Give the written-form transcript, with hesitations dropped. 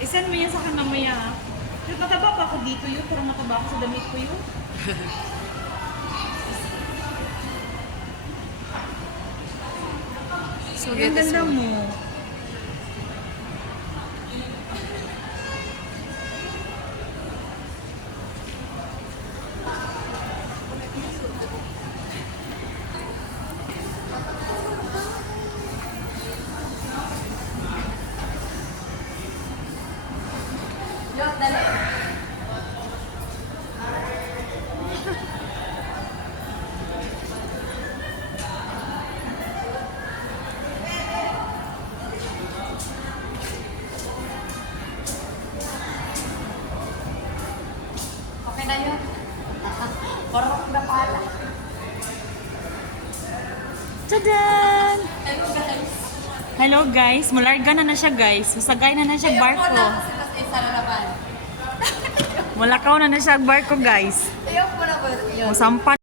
Isan mo yan sa akin mamaya ha. Mataba pa ako dito yun, parang mataba ako sa damit ko yun. So, Ang ganda mo. Yok, dali. Okay na yun. Korok na pala. Tadan! Hello guys. Hello guys, mularga na siya guys. Masagay na siya Ayoko barko. na kasi mas isa na naman. Mulakaw na siya barko guys. Ayoko na ba yun? Musampan